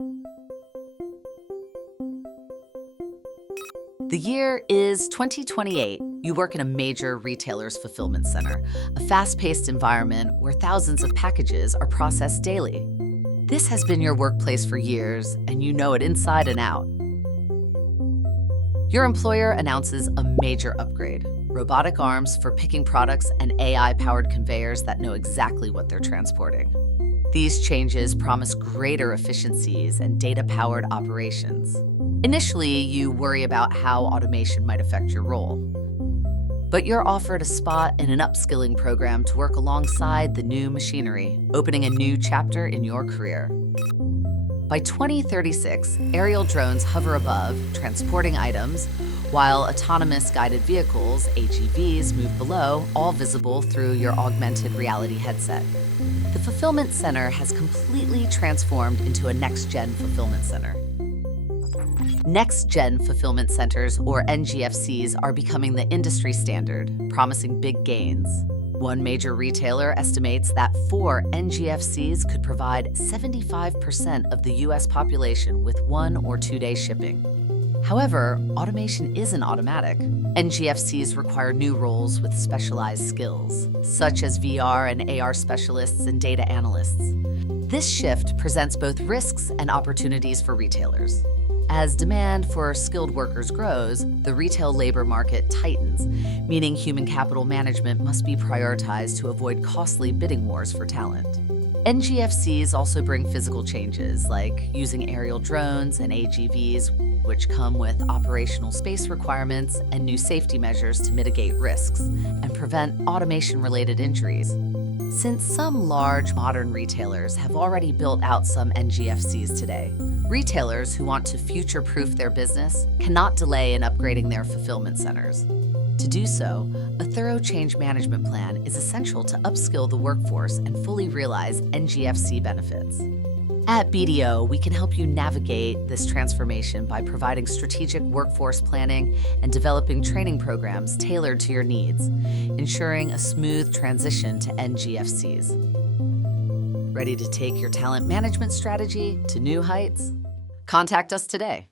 The year is 2028. You work in a major retailer's fulfillment center, a fast-paced environment where thousands of packages are processed daily. This has been your workplace for years, and you know it inside and out. Your employer announces a major upgrade: robotic arms for picking products and AI-powered conveyors that know exactly what they're transporting. These changes promise greater efficiencies and data-powered operations. Initially, you worry about how automation might affect your role. But you're offered a spot in an upskilling program to work alongside the new machinery, opening a new chapter in your career. By 2036, aerial drones hover above, transporting items, while autonomous guided vehicles, AGVs, move below, all visible through your augmented reality headset. The fulfillment center has completely transformed into a next-gen fulfillment center. Next-gen fulfillment centers, or NGFCs, are becoming the industry standard, promising big gains. One major retailer estimates that 4 NGFCs could provide 75% of the US population with 1 or 2-day shipping. However, automation isn't automatic. NGFCs require new roles with specialized skills, such as VR and AR specialists and data analysts. This shift presents both risks and opportunities for retailers. As demand for skilled workers grows, the retail labor market tightens, meaning human capital management must be prioritized to avoid costly bidding wars for talent. NGFCs also bring physical changes, like using aerial drones and AGVs, which come with operational space requirements and new safety measures to mitigate risks and prevent automation-related injuries. Since some large modern retailers have already built out some NGFCs today, retailers who want to future-proof their business cannot delay in upgrading their fulfillment centers. To do so, a thorough change management plan is essential to upskill the workforce and fully realize NGFC benefits. At BDO, we can help you navigate this transformation by providing strategic workforce planning and developing training programs tailored to your needs, ensuring a smooth transition to NGFCs. Ready to take your talent management strategy to new heights? Contact us today.